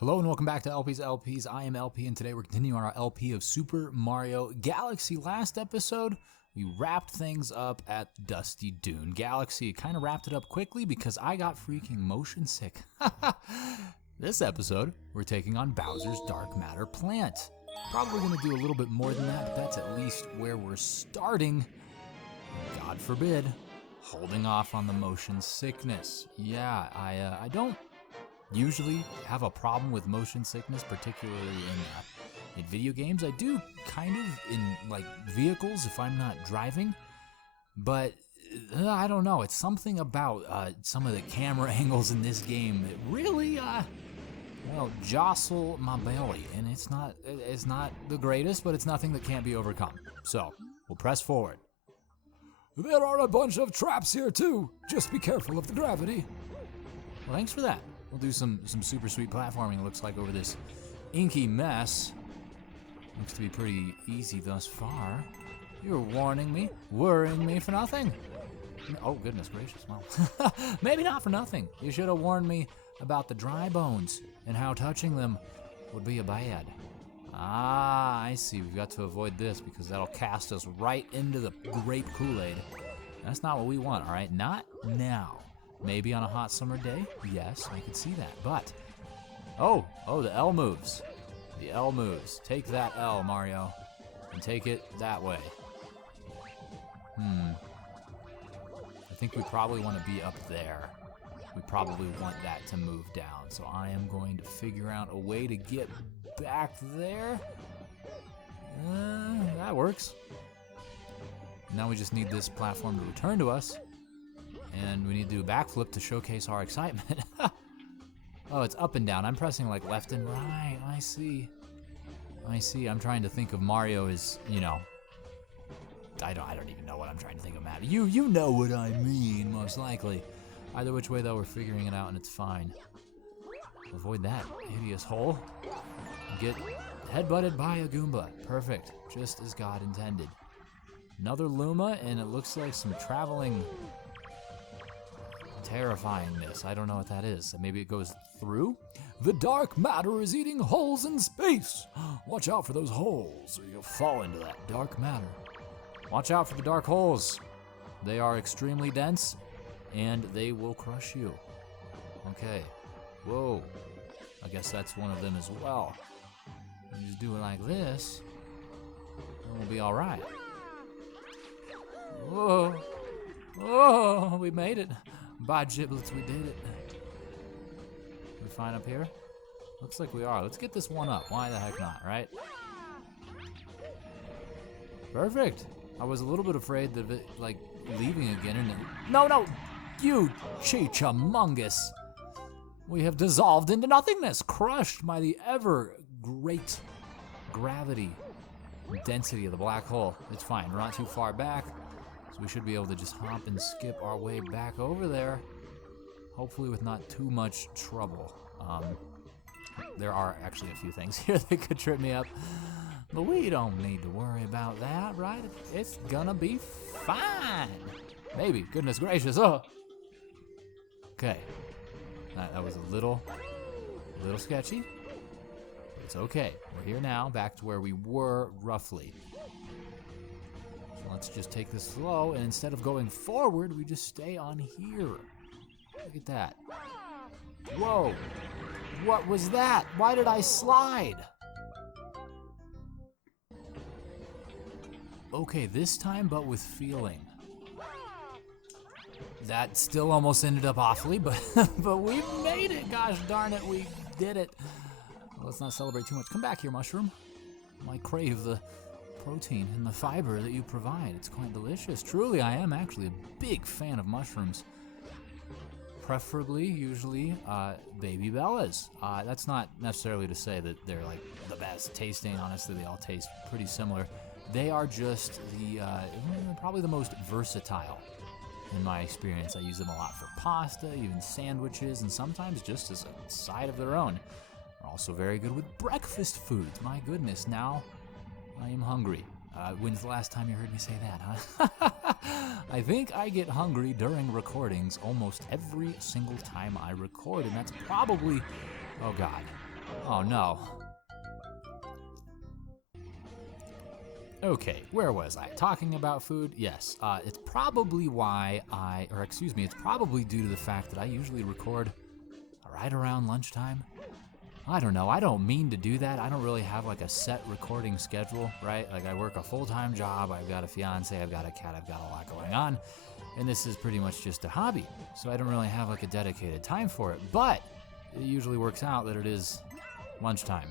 Hello and welcome back to LP's LPs. I am LP and today we're continuing our LP of Super Mario Galaxy. Last episode, we wrapped things up at Dusty Dune Galaxy. Kind of wrapped it up quickly because I got freaking motion sick. This episode, we're taking on Bowser's Dark Matter plant. Probably going to do a little bit more than that, but that's at least where we're starting. God forbid, holding off on the motion sickness. Yeah, I don't usually have a problem with motion sickness, particularly in video games. I do kind of in like vehicles if I'm not driving, but I don't know. It's something about some of the camera angles in this game that really, jostle my belly, and it's not the greatest, but it's nothing that can't be overcome. So we'll press forward. There are a bunch of traps here too. Just be careful of the gravity. Well, thanks for that. We'll do some super sweet platforming, it looks like, over this inky mess. Looks to be pretty easy thus far. You're warning me, worrying me for nothing. Oh, goodness gracious, well, maybe not for nothing. You should have warned me about the dry bones and how touching them would be a bad. Ah, I see. We've got to avoid this because that'll cast us right into the grape Kool-Aid. That's not what we want, all right? Not now. Maybe on a hot summer day, yes, I could see that, but... Oh, the L moves. The L moves. Take that L, Mario, and take it that way. I think we probably want to be up there. We probably want that to move down, so I am going to figure out a way to get back there. That works. Now we just need this platform to return to us. And we need to do a backflip to showcase our excitement. Oh, it's up and down. I'm pressing like left and right. I see. I'm trying to think of Mario as, I don't even know what I'm trying to think of, Matt. You know what I mean, most likely. Either which way, though, we're figuring it out, and it's fine. Avoid that hideous hole. Get headbutted by a Goomba. Perfect. Just as God intended. Another Luma, and it looks like some traveling... terrifyingness. I don't know what that is. Maybe it goes through? The dark matter is eating holes in space. Watch out for those holes or you'll fall into that dark matter. Watch out for the dark holes. They are extremely dense and they will crush you. Okay. Whoa. I guess that's one of them as well. You just do it like this, and we'll be all right. Whoa. Oh, we made it. By giblets, we did it. We fine up here? Looks like we are. Let's get this one up. Why the heck not, right? Perfect. I was a little bit afraid of it, leaving again. And no! You cheechamungus! We have dissolved into nothingness, crushed by the ever great gravity and density of the black hole. It's fine. We're not too far back. So we should be able to just hop and skip our way back over there, hopefully with not too much trouble. There are actually a few things here that could trip me up, but we don't need to worry about that, right? It's gonna be fine. Maybe, goodness gracious, oh. Okay, that was a little sketchy. It's okay, we're here now, back to where we were roughly. Let's just take this slow, and instead of going forward, we just stay on here. Look at that. Whoa. What was that? Why did I slide? Okay, this time, but with feeling. That still almost ended up awfully, but we made it. Gosh darn it, we did it. Well, let's not celebrate too much. Come back here, mushroom. I might crave the protein and the fiber that you provide. It's quite delicious. Truly, I am actually a big fan of mushrooms. Preferably, usually, Baby Bellas. That's not necessarily to say that they're like the best tasting. Honestly, they all taste pretty similar. They are just probably the most versatile in my experience. I use them a lot for pasta, even sandwiches, and sometimes just as a side of their own. They're also very good with breakfast foods. My goodness, now I am hungry. When's the last time you heard me say that, huh? I think I get hungry during recordings almost every single time I record, and that's probably, oh God, Oh no. Okay, where was I? Talking about food? Yes, it's probably it's probably due to the fact that I usually record right around lunchtime. I don't know, I don't mean to do that. I don't really have like a set recording schedule, right? Like I work a full-time job, I've got a fiance, I've got a cat, I've got a lot going on, and this is pretty much just a hobby. So I don't really have like a dedicated time for it, but it usually works out that it is lunchtime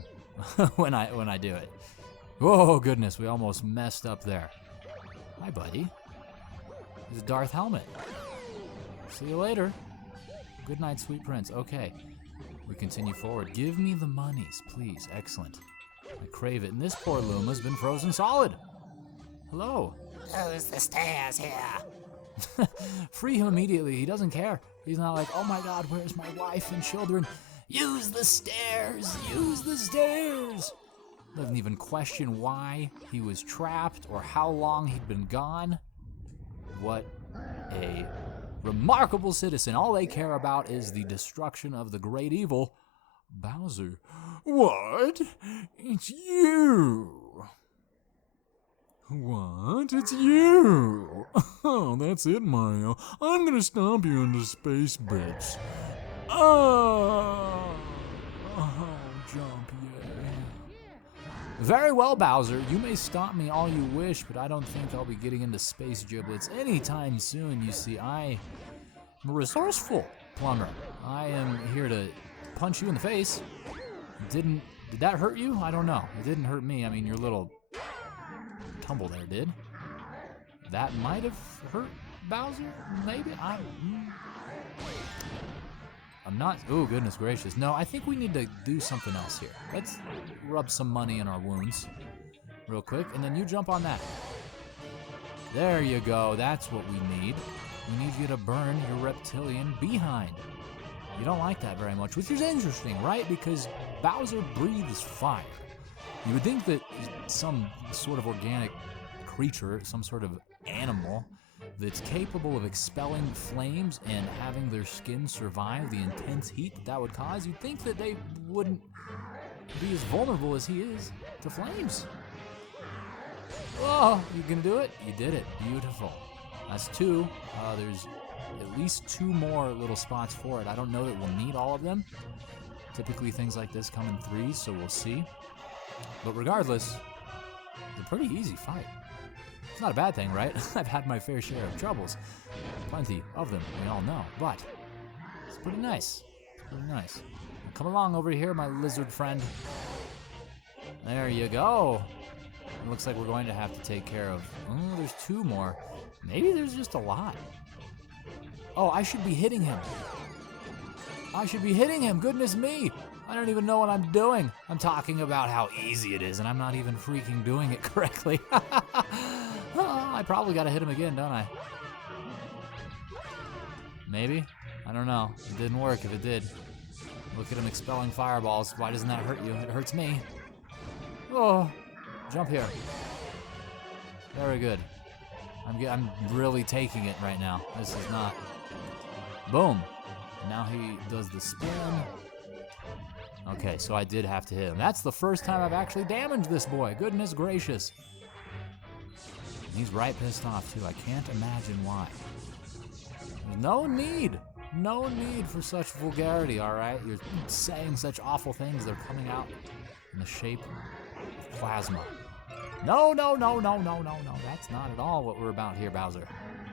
when I do it. Oh goodness, we almost messed up there. Hi buddy. It's Darth Helmet. See you later. Good night, sweet prince. Okay, we continue forward. Give me the monies, please. Excellent. I crave it. And this poor Luma's been frozen solid. Hello. Use the stairs here. Free him immediately. He doesn't care. He's not like, oh my God, where's my wife and children? Use the stairs. Use the stairs. Doesn't even question why he was trapped or how long he'd been gone. What a remarkable citizen. All they care about is the destruction of the great evil, Bowser. What? It's you. What? It's you. Oh, that's it, Mario. I'm gonna stomp you into space bits. Oh, jump, yay. Very well, Bowser. You may stomp me all you wish, but I don't think I'll be getting into space giblets anytime soon. You see, I'm a resourceful plumber. I am here to punch you in the face. Did that hurt you? I don't know. It didn't hurt me. I mean, your little tumble there did. That might have hurt Bowser, maybe? I'm not, oh goodness gracious. No, I think we need to do something else here. Let's rub some money in our wounds real quick, and then you jump on that. There you go, that's what we need. We need you to burn your reptilian behind. You don't like that very much, which is interesting, right? Because Bowser breathes fire. You would think that some sort of organic creature, some sort of animal, that's capable of expelling flames and having their skin survive the intense heat that would cause, you'd think that they wouldn't be as vulnerable as he is to flames. Oh, you gonna do it? You did it. Beautiful. That's two. There's at least two more little spots for it. I don't know that we'll need all of them. Typically things like this come in threes, so we'll see. But regardless, it's a pretty easy fight. It's not a bad thing, right? I've had my fair share of troubles. Plenty of them, we all know. But it's pretty nice. It's pretty nice. Now come along over here, my lizard friend. There you go. It looks like we're going to have to take care of... Oh, there's two more. Maybe there's just a lot. Oh, I should be hitting him. I should be hitting him. Goodness me. I don't even know what I'm doing. I'm talking about how easy it is, and I'm not even freaking doing it correctly. I probably gotta hit him again, don't I? Maybe? I don't know. It didn't work if it did. Look at him expelling fireballs. Why doesn't that hurt you? It hurts me. Oh, jump here. Very good. I'm really taking it right now. This is not... Boom. Now he does the spin. Okay, so I did have to hit him. That's the first time I've actually damaged this boy. Goodness gracious. He's right pissed off, too. I can't imagine why. No need for such vulgarity, all right? You're saying such awful things. They're coming out in the shape of plasma. No. That's not at all what we're about here, Bowser.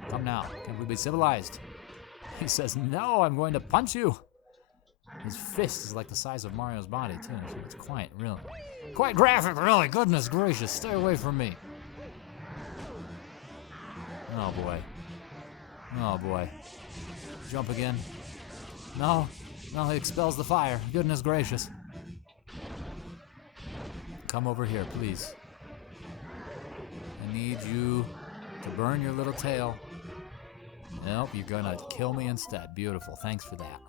Come now. Can't we be civilized? He says, no, I'm going to punch you. His fist is like the size of Mario's body, too. So it's quite graphic, really. Goodness gracious. Stay away from me. Oh, boy. Oh, boy. Jump again. No, he expels the fire. Goodness gracious. Come over here, please. I need you to burn your little tail. Nope, you're gonna kill me instead. Beautiful, thanks for that.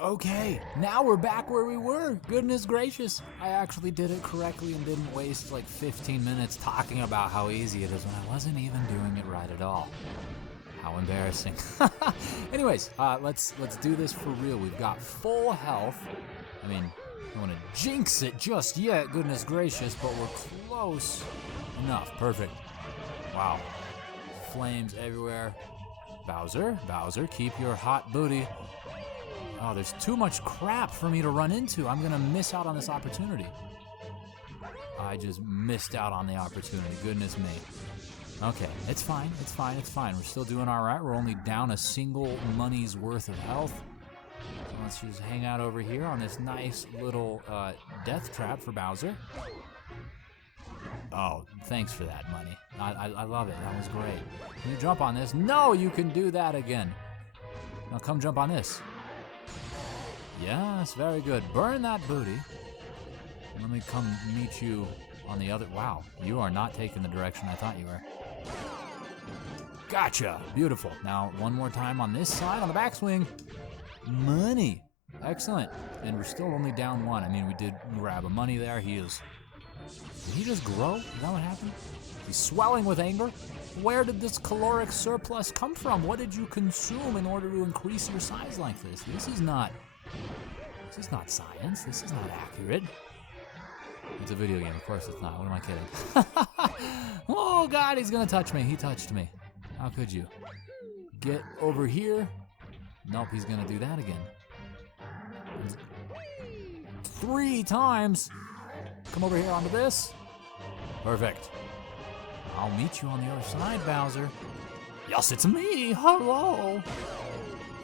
Okay, now we're back where we were. Goodness gracious. I actually did it correctly and didn't waste like 15 minutes talking about how easy it is when I wasn't even doing it right at all. How embarrassing. Anyways, let's do this for real. We've got full health. I mean, I don't want to jinx it just yet, goodness gracious, but we're close enough. Perfect. Wow. Flames everywhere. Bowser, keep your hot booty. Oh, there's too much crap for me to run into. I'm gonna miss out on this opportunity. I just missed out on the opportunity, goodness me. Okay, it's fine. We're still doing all right. We're only down a single money's worth of health. So let's just hang out over here on this nice little death trap for Bowser. Oh, thanks for that, money. I love it. That was great. Can you jump on this? No, you can do that again. Now come jump on this. Yes, very good. Burn that booty. Let me come meet you on the other. Wow, you are not taking the direction I thought you were. Gotcha. Beautiful. Now, one more time on this side, on the backswing. Money. Excellent. And we're still only down one. I mean, we did grab a money there. Did he just grow? Is that what happened? He's swelling with anger? Where did this caloric surplus come from? What did you consume in order to increase your size like this? This is not science. This is not accurate. It's a video game. Of course it's not. What am I kidding? Oh, God, he's going to touch me. He touched me. How could you? Get over here. Nope, he's going to do that again. 3 times. Come over here onto this. Perfect. I'll meet you on the other side, Bowser. Yes, it's me. Hello.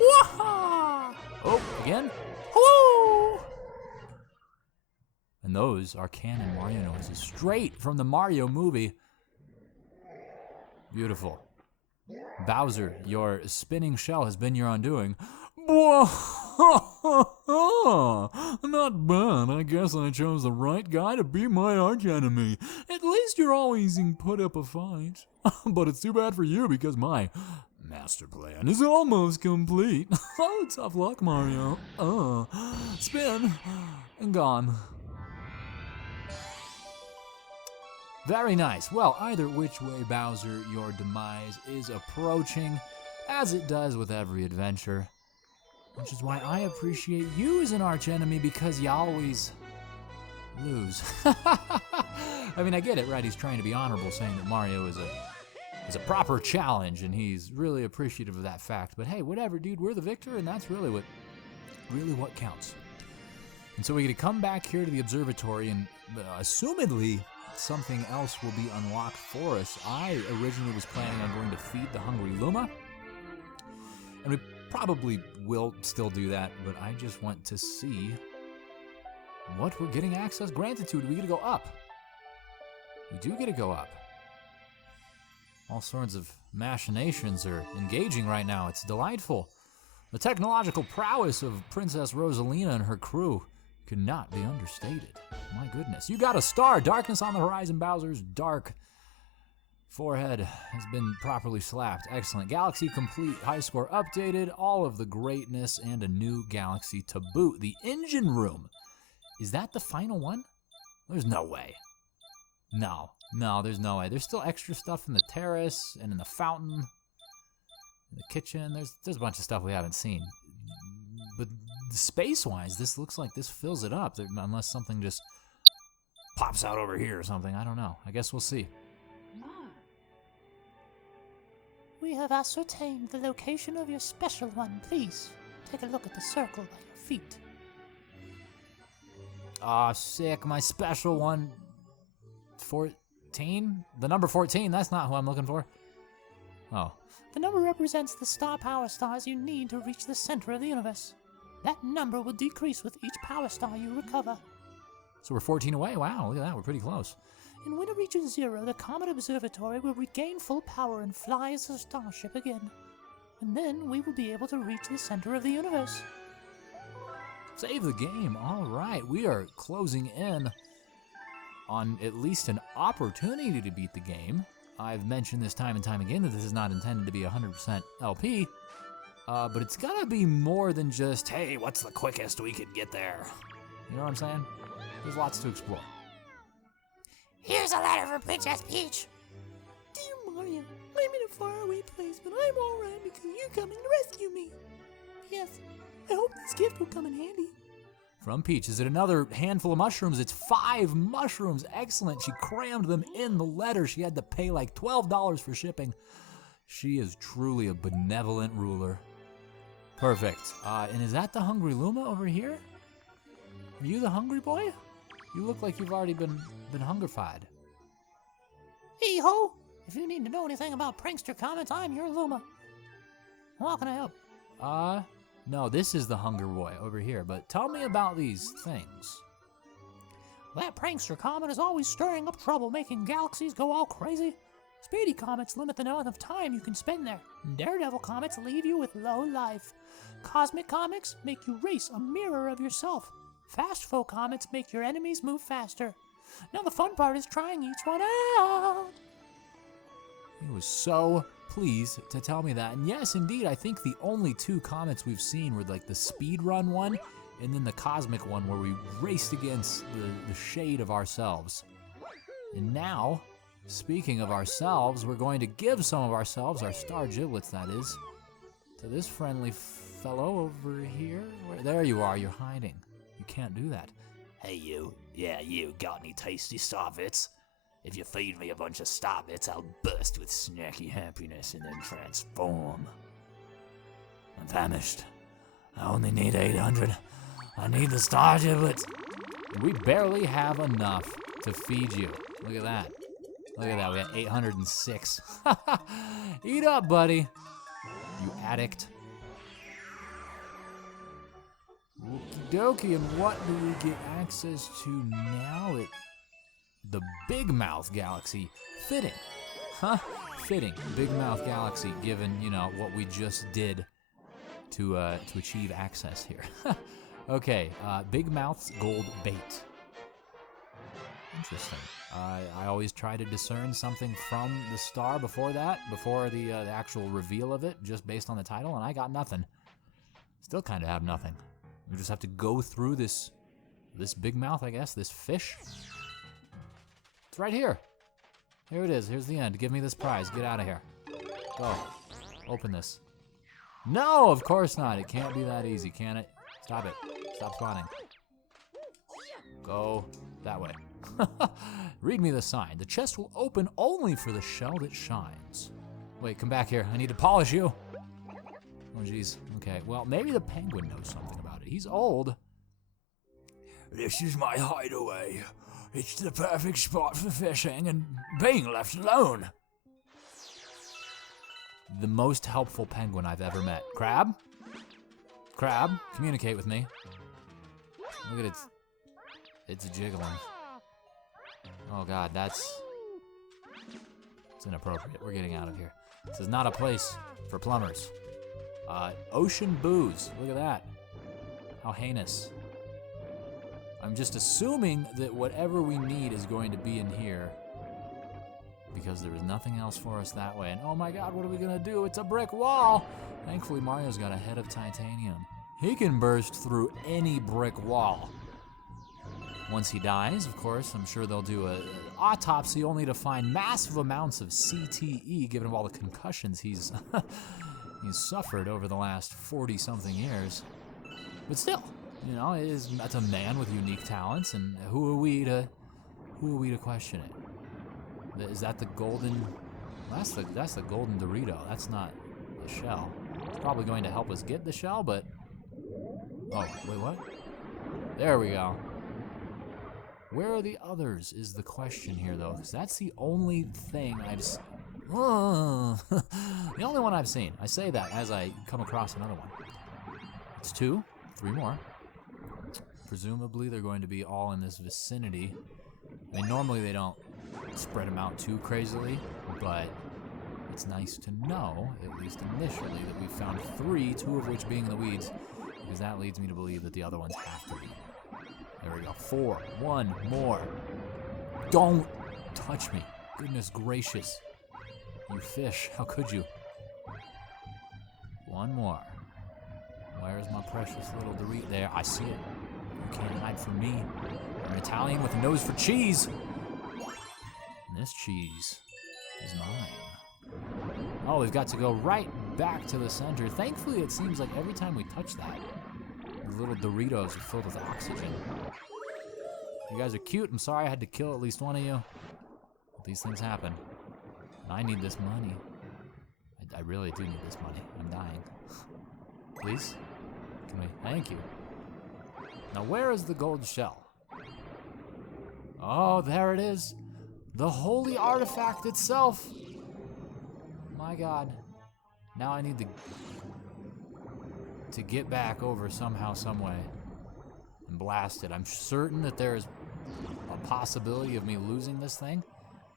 Wah-ha! Oh, again. Hello. And those are canon Mario noises, straight from the Mario movie. Beautiful. Bowser, your spinning shell has been your undoing. Not bad. I guess I chose the right guy to be my archenemy. At least you're always put up a fight. But it's too bad for you because my master plan is almost complete. Oh, tough luck, Mario. Spin and gone. Very nice. Well, either which way, Bowser, your demise is approaching, as it does with every adventure. Which is why I appreciate you as an archenemy, because you always lose. I mean, I get it, right? He's trying to be honorable, saying that Mario is a proper challenge, and he's really appreciative of that fact. But hey, whatever, dude, we're the victor, and that's really what counts. And so we get to come back here to the observatory, and assumedly something else will be unlocked for us. I originally was planning on going to feed the hungry Luma, and we probably will still do that, but I just want to see what we're getting access granted to. Do we get to go up? We do get to go up. All sorts of machinations are engaging right now. It's delightful. The technological prowess of Princess Rosalina and her crew cannot be understated. My goodness. You got a star. Darkness on the horizon. Bowser's dark forehead has been properly slapped. Excellent. Galaxy complete. High score updated. All of the greatness and a new galaxy to boot. The engine room. Is that the final one? There's no way. No, there's no way. There's still extra stuff in the terrace and in the fountain, in the kitchen. There's a bunch of stuff we haven't seen. But space-wise, this looks like this fills it up, unless something just pops out over here or something. I don't know. I guess we'll see. We have ascertained the location of your special one. Please, take a look at the circle by your feet. Ah, sick. My special one. 14? The number 14, that's not who I'm looking for. Oh. The number represents the star power stars you need to reach the center of the universe. That number will decrease with each power star you recover. So we're 14 away? Wow, look at that. We're pretty close. And when it reaches 0, the Comet Observatory will regain full power and fly as a starship again. And then we will be able to reach the center of the universe. Save the game. All right. We are closing in on at least an opportunity to beat the game. I've mentioned this time and time again that this is not intended to be 100% LP, but it's gotta be more than just, hey, what's the quickest we could get there? You know what I'm saying? There's lots to explore. Here's a letter from Princess Peach. Dear Mario, I'm in a faraway place, but I'm alright because you're coming to rescue me. Yes, I hope this gift will come in handy. From Peach, is it another handful of mushrooms? It's 5 mushrooms. Excellent. She crammed them in the letter. She had to pay like $12 for shipping. She is truly a benevolent ruler. Perfect. And is that the hungry Luma over here? Are you the hungry boy? You look like you've already been hungrified. Hey ho! If you need to know anything about prankster comments, I'm your Luma. How can I help? No, this is the hunger boy over here, but tell me about these things. That prankster comet is always stirring up trouble, making galaxies go all crazy. Speedy comets limit the amount of time you can spend there. Daredevil comets leave you with low life. Cosmic comets make you race a mirror of yourself. Fast foe comets make your enemies move faster. Now the fun part is trying each one out. He was so pleased to tell me that. And yes, indeed, I think the only 2 comets we've seen were like the speed run one and then the cosmic one where we raced against the shade of ourselves. And now, speaking of ourselves, we're going to give some of ourselves, our star giblets that is, to this friendly fellow over here. There you are, you're hiding. You can't do that. Hey you, yeah you, got any tasty starbits? If you feed me a bunch of starbits, I'll burst with snacky happiness and then transform. I'm famished. I only need 800. I need the star giblets. We barely have enough to feed you. Look at that. Look at that, we got 806. Eat up, buddy. You addict. Okie dokie, and what do we get access to now? The Big Mouth Galaxy. Fitting. Huh? Fitting. Big Mouth Galaxy, given, you know, what we just did to achieve access here. Okay, Big Mouth's gold bait. Interesting. I always try to discern something from the star before that, before the actual reveal of it, just based on the title, and I got nothing. Still kind of have nothing. We just have to go through this Big Mouth, I guess, this fish. It's right here. Here it is. Here's the end. Give me this prize. Get out of here. Go. Open this. No, of course not. It can't be that easy, can it? Stop it. Stop spawning. Go that way. Read me the sign. The chest will open only for the shell that shines. Wait, come back here. I need to polish you. Oh, jeez. Okay, well, maybe the penguin knows something about it. He's old. This is my hideaway. It's the perfect spot for fishing and being left alone. The most helpful penguin I've ever met. Crab? Crab, communicate with me. Look at it. It's jiggling. Oh god, it's inappropriate. We're getting out of here. This is not a place for plumbers. Ocean booze. Look at that. How heinous. I'm just assuming that whatever we need is going to be in here because there is nothing else for us that way. And oh my god, what are we gonna do? It's a brick wall! Thankfully, Mario's got a head of titanium. He can burst through any brick wall. Once he dies, of course, I'm sure they'll do an autopsy only to find massive amounts of CTE given all the concussions he's suffered over the last 40-something years. But still, you know, that's a man with unique talents, and who are we to question it? Is that the golden? That's the golden Dorito. That's not the shell. It's probably going to help us get the shell, but oh wait, what? There we go. Where are the others is the question here, though, because that's the only thing I've seen. The only one I've seen. I say that as I come across another one. It's 2, 3 more. Presumably they're going to be all in this vicinity. I mean, normally they don't spread them out too crazily, but it's nice to know, at least initially, that we've found 3, 2 of which being in the weeds, because that leads me to believe that the other ones have to be. There we go. 4. 1 more. Don't touch me. Goodness gracious. You fish. How could you? 1 more. Where's my precious little Dorito? There. I see it. You can't hide from me. I'm an Italian with a nose for cheese. And this cheese is mine. Oh, we've got to go right back to the center. Thankfully, it seems like every time we touch that, the little Doritos are filled with oxygen. You guys are cute. I'm sorry I had to kill at least one of you. But these things happen. And I need this money. I really do need this money. I'm dying. Please? Can we? Thank you. Now, where is the gold shell? Oh, there it is. The holy artifact itself. My God. Now I need to get back over somehow, some way, and blast it. I'm certain that there is a possibility of me losing this thing,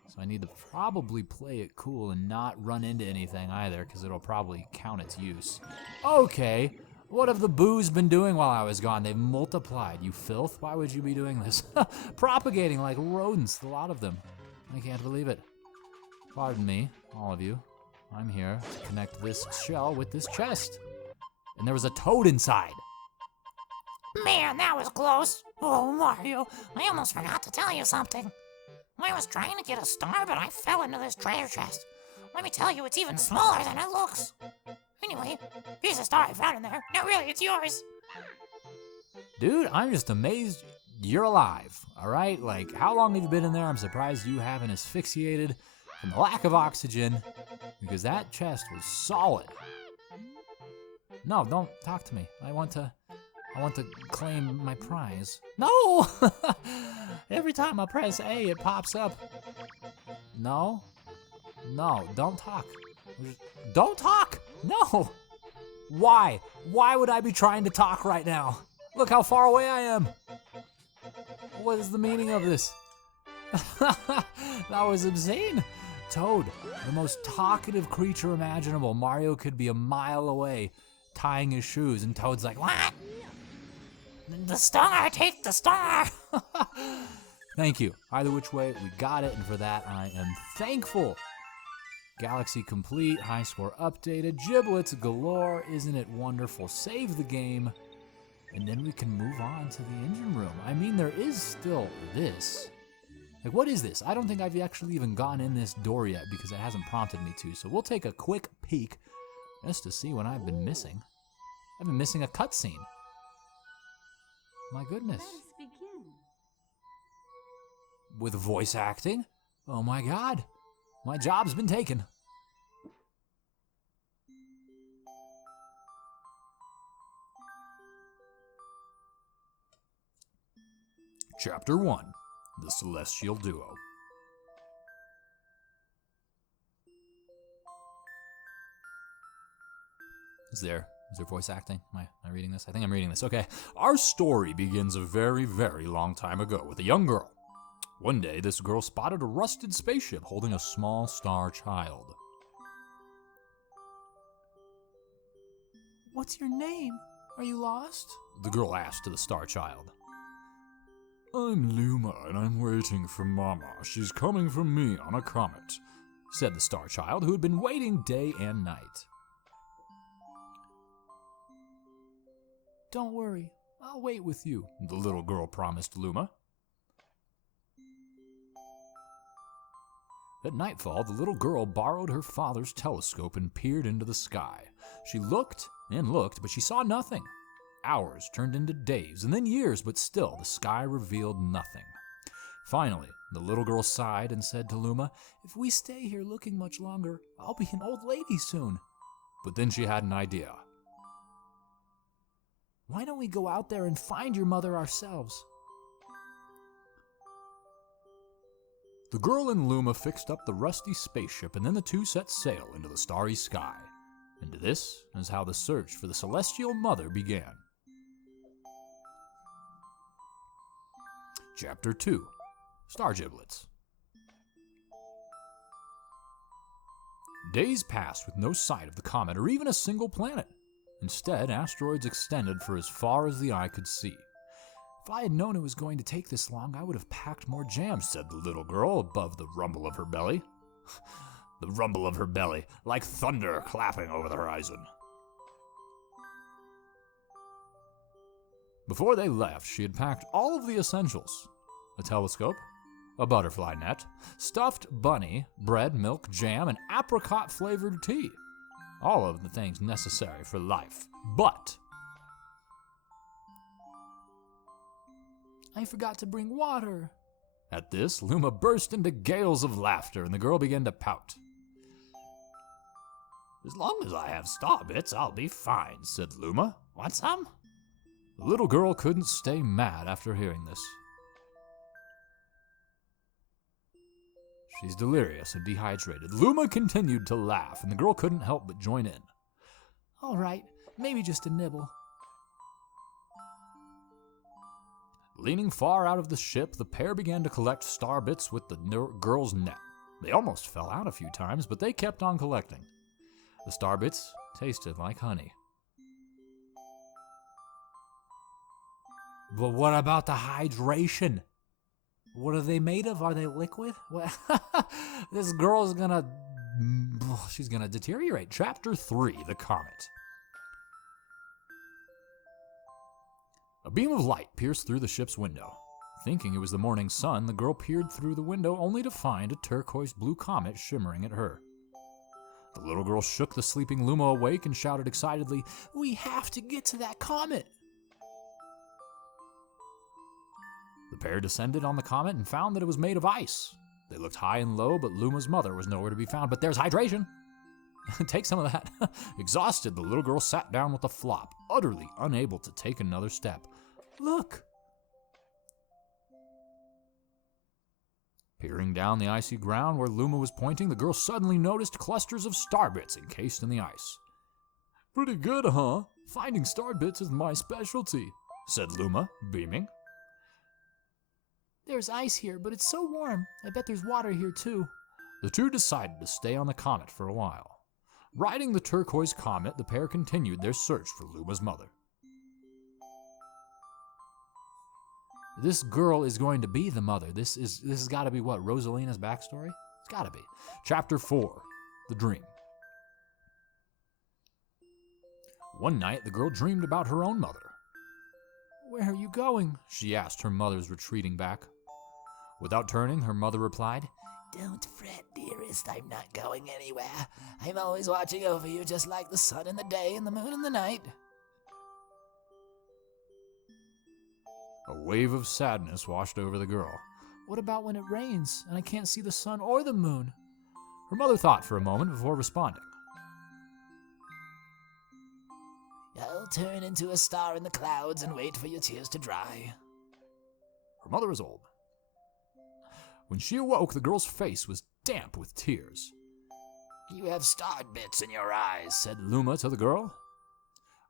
so I need to probably play it cool and not run into anything either, because it'll probably count its use. Okay, what have the boos been doing while I was gone? They've multiplied, you filth. Why would you be doing this? Propagating like rodents, a lot of them. I can't believe it. Pardon me, all of you. I'm here to connect this shell with this chest. And there was a toad inside. Man, that was close. Oh, Mario, I almost forgot to tell you something. I was trying to get a star, but I fell into this treasure chest. Let me tell you, it's even smaller than it looks. Anyway, here's a star I found in there. No, really, it's yours. Dude, I'm just amazed you're alive, all right? Like, how long have you been in there? I'm surprised you haven't asphyxiated from the lack of oxygen, because that chest was solid. No, don't talk to me. I want to claim my prize. No! Every time I press A, it pops up. No, don't talk. Don't talk! No! Why? Why would I be trying to talk right now? Look how far away I am. What is the meaning of this? That was insane. Toad, the most talkative creature imaginable. Mario could be a mile away tying his shoes, and Toad's like, what? The star, take the star. Thank you. Either which way, we got it, and for that, I am thankful. Galaxy complete, high score updated, giblets galore. Isn't it wonderful? Save the game, and then we can move on to the engine room. I mean, there is still this. Like, what is this? I don't think I've actually even gone in this door yet because it hasn't prompted me to. So we'll take a quick peek just to see what I've been missing. I've been missing a cutscene. My goodness. Let us begin. With voice acting? Oh my God. My job's been taken. Chapter 1. The Celestial Duo. Is there voice acting? Am I reading this? I think I'm reading this. Okay. Our story begins a very, very long time ago with a young girl. One day, this girl spotted a rusted spaceship holding a small star child. What's your name? Are you lost? The girl asked to the star child. I'm Luma, and I'm waiting for Mama. She's coming from me on a comet, said the star child, who had been waiting day and night. Don't worry, I'll wait with you, the little girl promised Luma. At nightfall, the little girl borrowed her father's telescope and peered into the sky. She looked and looked, but she saw nothing. Hours turned into days, and then years, but still the sky revealed nothing. Finally, the little girl sighed and said to Luma, "If we stay here looking much longer, I'll be an old lady soon." But then she had an idea. Why don't we go out there and find your mother ourselves? The girl and Luma fixed up the rusty spaceship, and then the two set sail into the starry sky. And this is how the search for the Celestial Mother began. Chapter 2. Star Giblets. Days passed with no sight of the comet or even a single planet. Instead, asteroids extended for as far as the eye could see. If I had known it was going to take this long, I would have packed more jam, said the little girl above the rumble of her belly. The rumble of her belly, like thunder clapping over the horizon. Before they left, she had packed all of the essentials: a telescope, a butterfly net, stuffed bunny, bread, milk, jam, and apricot-flavored tea. All of the things necessary for life. But I forgot to bring water. at this, Luma burst into gales of laughter, and the girl began to pout. As long as I have star bits, I'll be fine, said Luma. Want some? The little girl couldn't stay mad after hearing this. She's delirious and dehydrated. Luma continued to laugh, and the girl couldn't help but join in. All right, maybe just a nibble. Leaning far out of the ship, the pair began to collect star bits with the girl's net. They almost fell out a few times, but they kept on collecting. The star bits tasted like honey. But what about the hydration? What are they made of? Are they liquid? What? This girl's she's gonna deteriorate. Chapter 3, The Comet. A beam of light pierced through the ship's window. Thinking it was the morning sun, the girl peered through the window only to find a turquoise blue comet shimmering at her. The little girl shook the sleeping Luma awake and shouted excitedly, "We have to get to that comet!" The pair descended on the comet and found that it was made of ice. They looked high and low, but Luma's mother was nowhere to be found. But there's hydration! Take some of that. Exhausted, the little girl sat down with a flop, utterly unable to take another step. Look! Peering down the icy ground where Luma was pointing, the girl suddenly noticed clusters of starbits encased in the ice. Pretty good, huh? Finding starbits is my specialty, said Luma, beaming. There's ice here, but it's so warm. I bet there's water here too. The two decided to stay on the comet for a while. Riding the turquoise comet, the pair continued their search for Luma's mother. This girl is going to be the mother. This has got to be what, Rosalina's backstory? It's got to be. Chapter 4, The Dream. One night, the girl dreamed about her own mother. Where are you going? She asked her mother's retreating back. Without turning, her mother replied, Don't fret, dearest, I'm not going anywhere. I'm always watching over you just like the sun in the day and the moon in the night. A wave of sadness washed over the girl. What about when it rains and I can't see the sun or the moon? Her mother thought for a moment before responding. I'll turn into a star in the clouds and wait for your tears to dry. Her mother was old. When she awoke, the girl's face was damp with tears. You have star bits in your eyes, said Luma to the girl.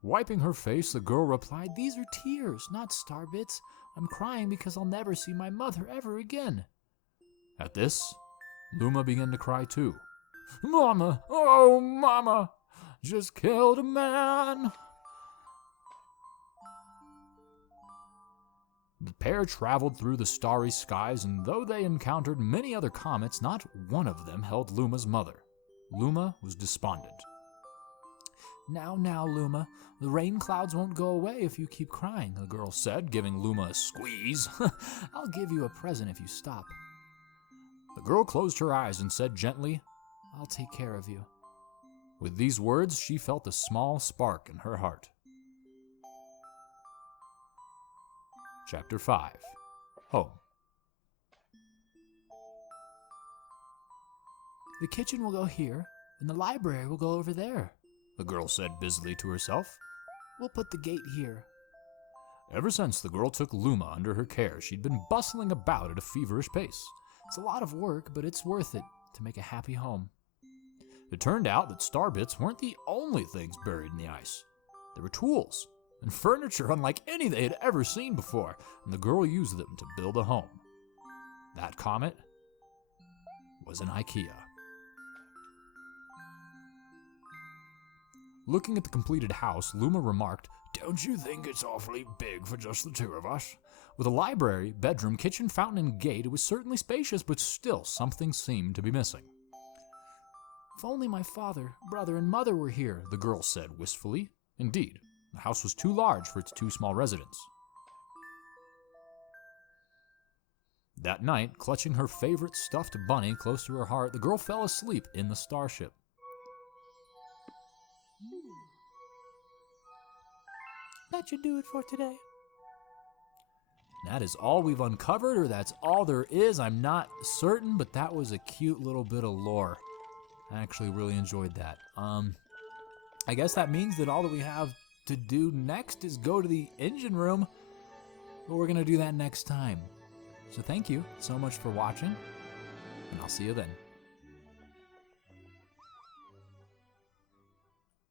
Wiping her face, the girl replied, These are tears, not starbits. I'm crying because I'll never see my mother ever again. At this, Luma began to cry too. Mama, oh mama, just killed a man. The pair traveled through the starry skies, and though they encountered many other comets, not one of them held Luma's mother. Luma was despondent. Now, Luma, the rain clouds won't go away if you keep crying, the girl said, giving Luma a squeeze. I'll give you a present if you stop. The girl closed her eyes and said gently, I'll take care of you. With these words, she felt a small spark in her heart. Chapter 5, Home. The kitchen will go here, and the library will go over there, the girl said busily to herself. We'll put the gate here. Ever since the girl took Luma under her care, she'd been bustling about at a feverish pace. It's a lot of work, but it's worth it to make a happy home. It turned out that starbits weren't the only things buried in the ice. There were tools and furniture unlike any they had ever seen before, and the girl used them to build a home. That comet was an IKEA. Looking at the completed house, Luma remarked, Don't you think it's awfully big for just the two of us? With a library, bedroom, kitchen, fountain, and gate, it was certainly spacious, but still something seemed to be missing. If only my father, brother, and mother were here, the girl said wistfully. Indeed, the house was too large for its two small residents. That night, clutching her favorite stuffed bunny close to her heart, the girl fell asleep in the starship. That should do it for today. That is all we've uncovered, or that's all there is. I'm not certain, but that was a cute little bit of lore. I actually really enjoyed that. I guess that means that all that we have to do next is go to the engine room, but we're going to do that next time. So thank you so much for watching, and I'll see you then.